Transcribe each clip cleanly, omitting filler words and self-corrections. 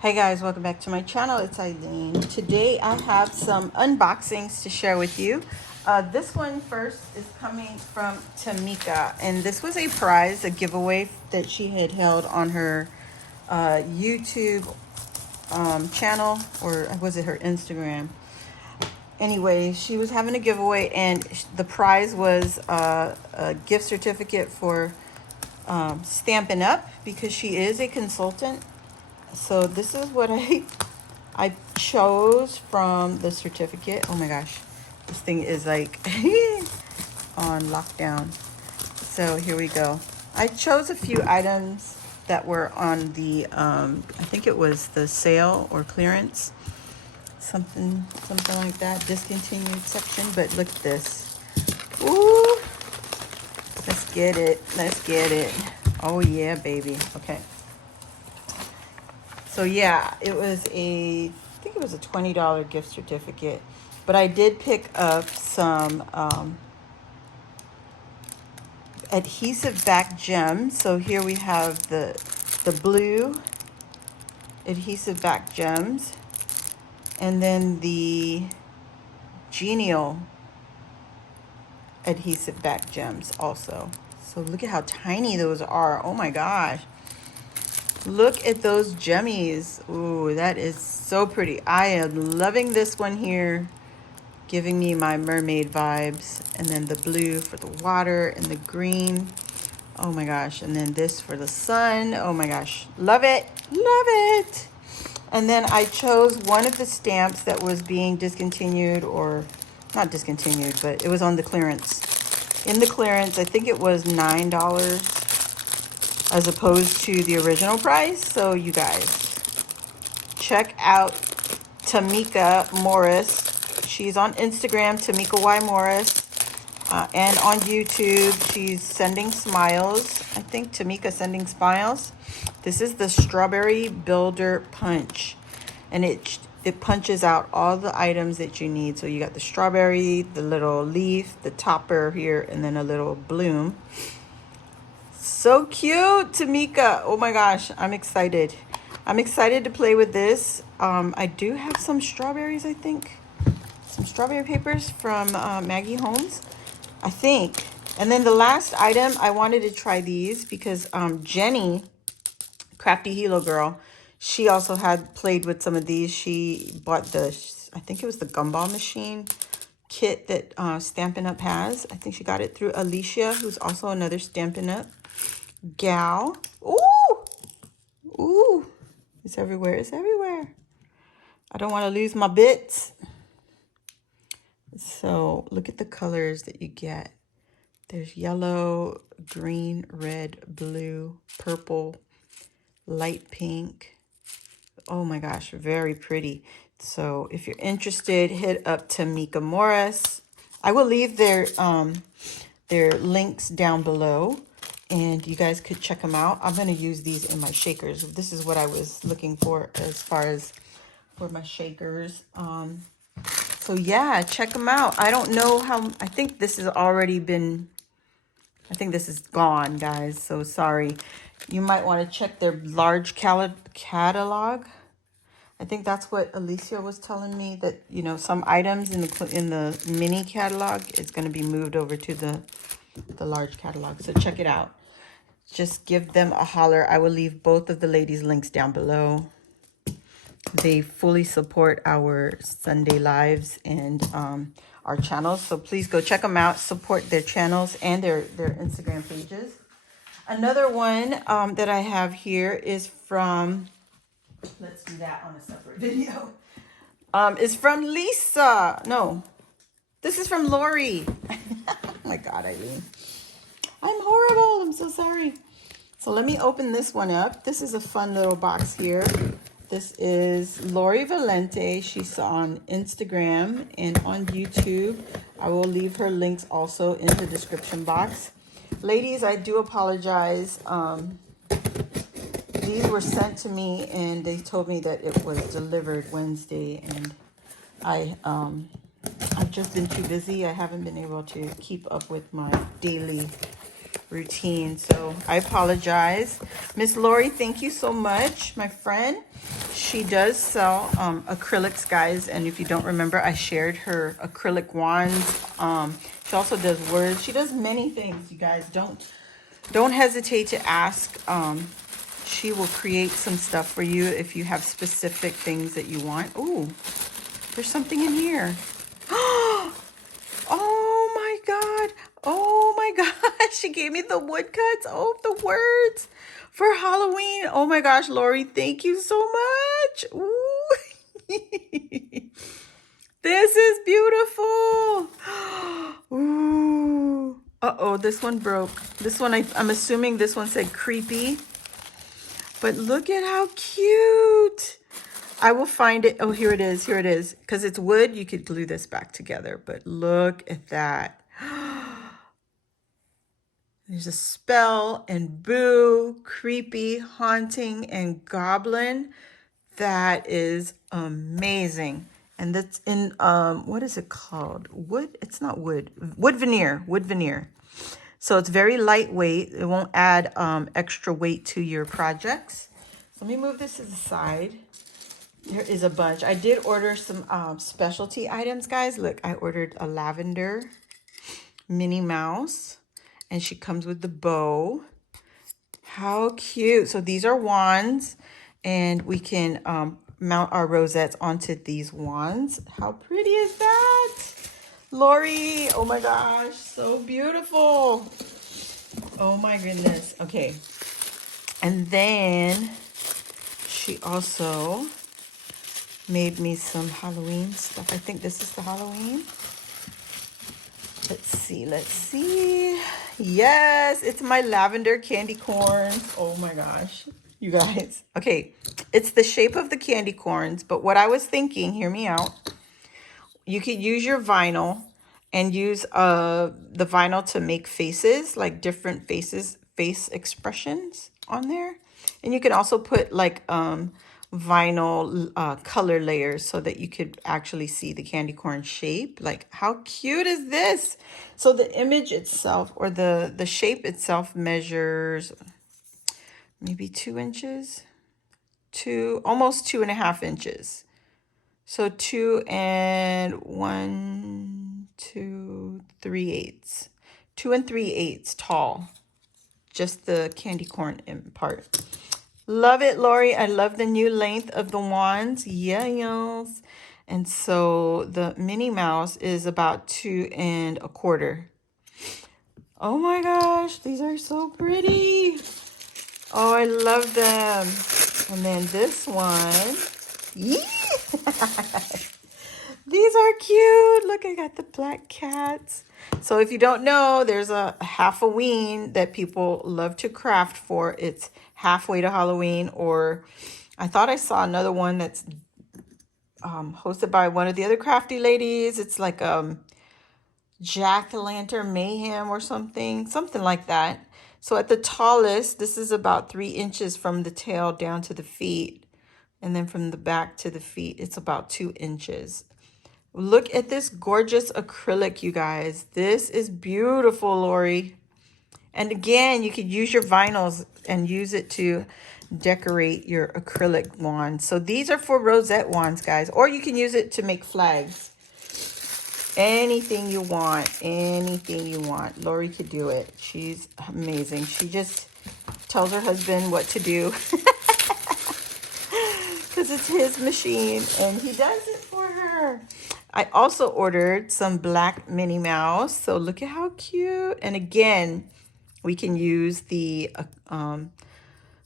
Hey guys, welcome back to my channel. It's Eileen. Today I have some unboxings to share with you. This one first is coming from Tamika, and this was a prize, a giveaway that she had held on her YouTube channel, or was it her Instagram? Anyway, she was having a giveaway, and the prize was a gift certificate for Stampin' Up, because she is a consultant. So this is what I chose from the certificate. Oh my gosh, this thing is like on lockdown. So here we go. I chose a few items that were on the I think it was the sale or clearance, something like that, discontinued section. But look at this. Ooh, let's get it. Let's get it. Oh yeah, baby. Okay. So yeah, it was I think it was a $20 gift certificate, but I did pick up some adhesive back gems. So here we have the blue adhesive back gems, and then the genial adhesive back gems also. So look at how tiny those are. Oh my gosh. Look at those gemmies. Ooh, that is so pretty. I am loving this one here, giving me my mermaid vibes. And then the blue for the water and the green. Oh my gosh. And then this for the sun. Oh my gosh. Love it. Love it. And then I chose one of the stamps that was being discontinued, or not discontinued, but it was on the clearance. In the clearance, I think it was $9 as opposed to the original price. So you guys, check out Tamika Morris. She's on Instagram, Tamika Y Morris, and on YouTube, she's Sending Smiles. I think Tamika Sending Smiles. This is the Strawberry Builder Punch, and it punches out all the items that you need. So you got the strawberry, the little leaf, the topper here, and then a little bloom. So cute, Tamika. Oh my gosh, I'm excited. I'm excited to play with this. I do have some strawberries, I think. Some strawberry papers from Maggie Holmes, I think. And then the last item, I wanted to try these because Jenny, Crafty Hilo Girl, she also had played with some of these. She bought the, I think it was the gumball machine kit that Stampin' Up has. I think she got it through Alicia, who's also another Stampin' Up gal. Ooh, ooh, it's everywhere. It's everywhere. I don't want to lose my bits. So look at the colors that you get. There's yellow, green, red, blue, purple, light pink. Oh my gosh, very pretty. So if you're interested, hit up Tamika Morris. I will leave their links down below, and you guys could check them out. I'm going to use these in my shakers. This is what I was looking for as far as for my shakers. So yeah, check them out. I don't know how, I think this has already been, I think this is gone, guys. So sorry. You might want to check their large catalog. I think that's what Alicia was telling me, that, you know, some items in the mini catalog is going to be moved over to the large catalog. So check it out. Just give them a holler. I will leave both of the ladies' links down below. They fully support our Sunday lives and our channels. So please go check them out. Support their channels and their Instagram pages. Another one that I have here is from, let's do that on a separate video. Is from Lisa. No, this is from Lori. Oh my God, Eileen. I'm horrible. I'm so sorry. So let me open this one up. This is a fun little box here. This is Lori Valente. She's on Instagram and on YouTube. I will leave her links also in the description box. Ladies, I do apologize. These were sent to me and they told me that it was delivered Wednesday, and I've just been too busy. I haven't been able to keep up with my daily routine. So I apologize. Miss Lori, thank you so much, my friend. She does sell acrylics, guys. And if you don't remember, I shared her acrylic wands. She also does words. She does many things, you guys. Don't hesitate to ask. She will create some stuff for you if you have specific things that you want. Ooh, there's something in here. Oh my God. Oh my gosh. She gave me the woodcuts. Oh, the words for Halloween. Oh my gosh, Lori, thank you so much. Ooh. This is beautiful. Ooh. Uh-oh, this one broke. This one, I'm assuming this one said creepy. But look at how cute. I will find it. Oh, here it is. Here it is. Because it's wood, you could glue this back together. But look at that. There's a spell and boo, creepy, haunting, and goblin. That is amazing. And that's in, what is it called? Wood? It's not wood. Wood veneer. Wood veneer. So it's very lightweight. It won't add extra weight to your projects. So let me move this to the side. There is a bunch. I did order some specialty items, guys. Look, I ordered a lavender Minnie Mouse. And she comes with the bow. How cute. So these are wands. And we can mount our rosettes onto these wands. How pretty is that? Lori, oh my gosh, so beautiful. Oh my goodness. Okay. And then she also made me some Halloween stuff. I think this is the Halloween. Let's see, let's see. Yes, it's my lavender candy corns. Oh my gosh, you guys. Okay, it's the shape of the candy corns, but what I was thinking, hear me out. You could use your vinyl and use the vinyl to make faces, like different faces, face expressions on there. And you can also put like vinyl color layers so that you could actually see the candy corn shape. Like, how cute is this? So the image itself, or the shape itself, measures maybe 2 inches, almost 2.5 inches. So 2 and 1, 2, 3/8. 2 and 3/8 tall. Just the candy corn part. Love it, Lori. I love the new length of the wands. Yes. And so the Minnie Mouse is about 2 1/4. Oh my gosh, these are so pretty. Oh, I love them. And then this one. Yeah. These are cute. Look, I got the black cats. So if you don't know, there's a half-a-ween that people love to craft for. It's halfway to Halloween, or I thought I saw another one that's hosted by one of the other crafty ladies. It's like Jack-o'-lantern mayhem or something like that. So at the tallest, this is about 3 inches from the tail down to the feet. And then from the back to the feet, it's about 2 inches. Look at this gorgeous acrylic, you guys. This is beautiful, Lori. And again, you could use your vinyls and use it to decorate your acrylic wands. So these are for rosette wands, guys. Or you can use it to make flags. Anything you want. Anything you want. Lori could do it. She's amazing. She just tells her husband what to do. Because it's his machine. And he does it for her. I also ordered some black Minnie Mouse. So look at how cute. And again, we can use the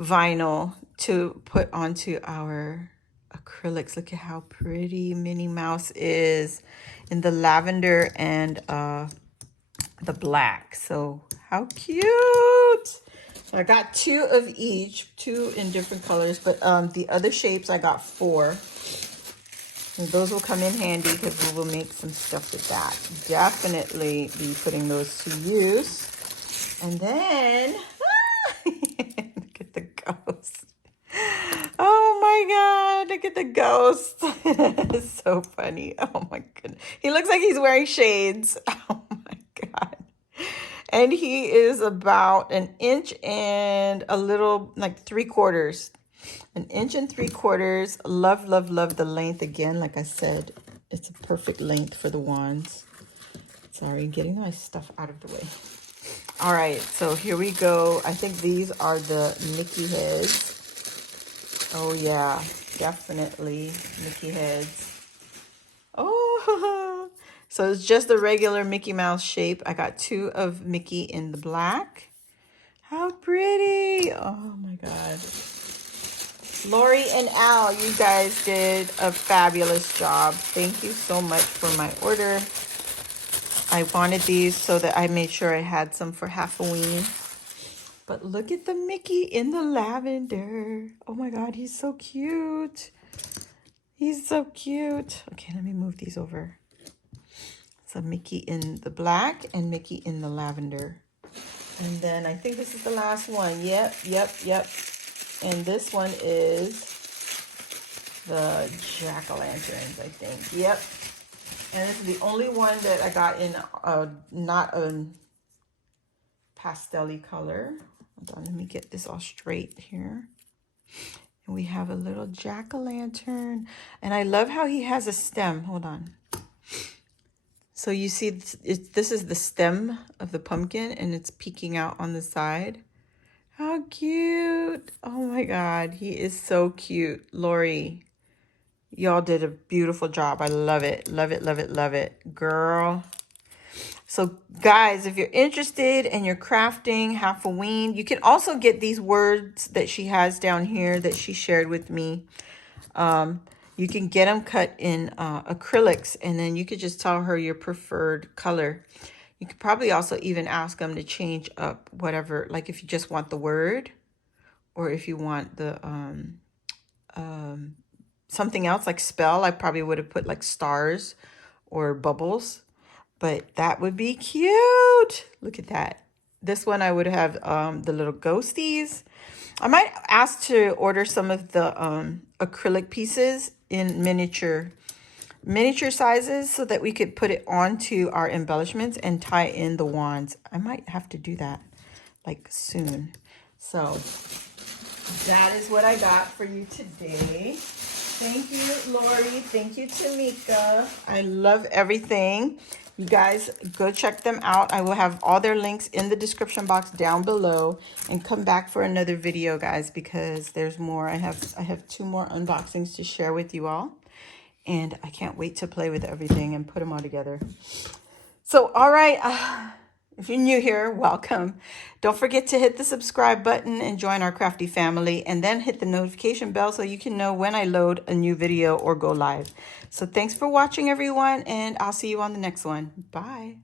vinyl to put onto our acrylics. Look at how pretty Minnie Mouse is in the lavender and the black. So how cute. So I got 2 of each, 2 in different colors, but the other shapes I got 4. And those will come in handy because we will make some stuff with that. Definitely be putting those to use. And then, look at the ghost. Oh my God, look at the ghost. It's so funny. Oh my goodness. He looks like he's wearing shades. Oh my God. And he is about an inch and a little, like 3/4. An inch and 3/4. Love, love, love the length. Again, like I said, it's a perfect length for the wands. Sorry, getting my stuff out of the way. All right, so here we go. I think these are the Mickey heads. Oh yeah, definitely Mickey heads. Oh, so it's just the regular Mickey Mouse shape. I got 2 of Mickey in the black. How pretty. Oh my God. Lori and Al, you guys did a fabulous job. Thank you so much for my order. I wanted these so that I made sure I had some for Halloween. But look at the Mickey in the lavender. Oh my God, he's so cute. He's so cute. Okay, let me move these over. So Mickey in the black and Mickey in the lavender. And then I think this is the last one. Yep, yep, yep. And this one is the jack-o'-lanterns, I think. Yep. And this is the only one that I got in not a pastel-y color. Hold on, let me get this all straight here. And we have a little jack-o'-lantern. And I love how he has a stem. Hold on. So you see, this is the stem of the pumpkin, and it's peeking out on the side. How cute. Oh my God, he is so cute. Lori, y'all did a beautiful job. I love it. Love it, love it, love it. Girl. So guys, if you're interested and you're crafting Halloween, you can also get these words that she has down here that she shared with me. You can get them cut in acrylics, and then you could just tell her your preferred color. You could probably also even ask them to change up whatever, like if you just want the word, or if you want the something else like spell. I probably would have put like stars or bubbles, but that would be cute. Look at that. This one I would have the little ghosties. I might ask to order some of the acrylic pieces in miniature sizes so that we could put it onto our embellishments and tie in the wands. I might have to do that like soon. So that is what I got for you today. Thank you, Lori. Thank you, Tamika. I love everything. You guys go check them out. I will have all their links in the description box down below, and come back for another video, guys, because there's more. I have 2 more unboxings to share with you all, and I can't wait to play with everything and put them all together. So, all right. If you're new here, welcome. Don't forget to hit the subscribe button and join our crafty family, and then hit the notification bell so you can know when I load a new video or go live. So thanks for watching, everyone, and I'll see you on the next one. Bye.